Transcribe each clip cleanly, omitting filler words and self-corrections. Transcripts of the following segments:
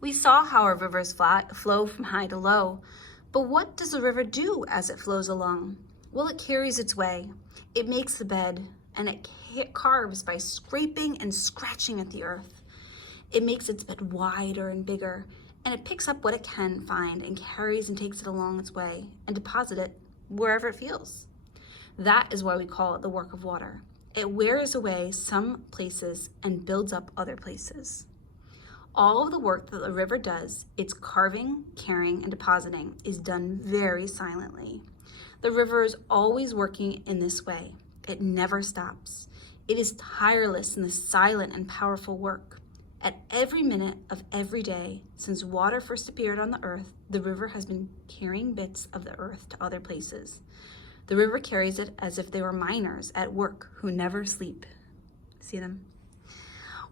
We saw how our rivers flow from high to low, but what does the river do as it flows along? Well, it carries its way. It makes the bed, and it carves by scraping and scratching at the earth. It makes its bed wider and bigger, and it picks up what it can find and carries and takes it along its way and deposits it wherever it feels. That is why we call it the work of water. It wears away some places and builds up other places. All of the work that the river does, its carving, carrying, and depositing, is done very silently. The river is always working in this way. It never stops. It is tireless in this silent and powerful work. At every minute of every day, since water first appeared on the earth, the river has been carrying bits of the earth to other places. The river carries it as if they were miners at work who never sleep. See them?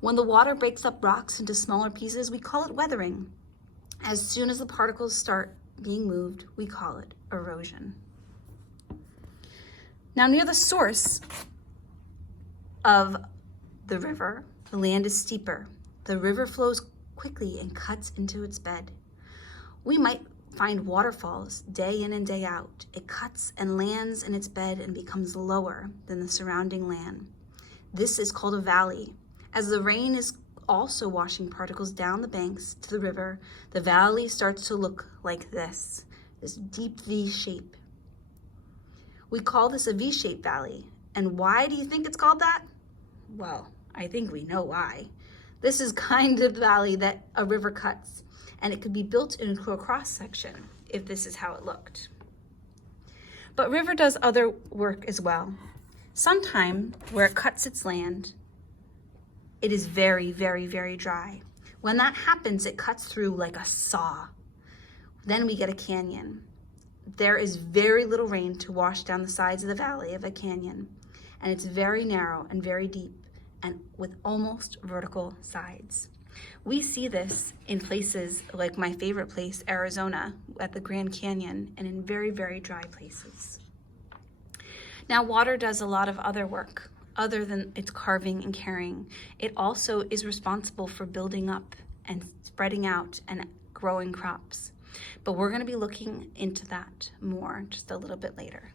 When the water breaks up rocks into smaller pieces, we call it weathering. As soon as the particles start being moved, we call it erosion. Now, near the source of the river, the land is steeper. The river flows quickly and cuts into its bed. We might find waterfalls day in and day out. It cuts and lands in its bed and becomes lower than the surrounding land. This is called a valley. As the rain is also washing particles down the banks to the river, the valley starts to look like this deep V shape. We call this a V-shaped valley. And why do you think it's called that? Well, I think we know why. This is kind of the valley that a river cuts, and it could be built into a cross section if this is how it looked. But river does other work as well. Sometime where it cuts its land, it is very, very, very dry. When that happens, it cuts through like a saw. Then we get a canyon. There is very little rain to wash down the sides of the valley of a canyon, and it's very narrow and very deep and with almost vertical sides. We see this in places like my favorite place, Arizona, at the Grand Canyon, and in very, very dry places. Now, water does a lot of other work other than its carving and carrying. It also is responsible for building up and spreading out and growing crops. But we're going to be looking into that more just a little bit later.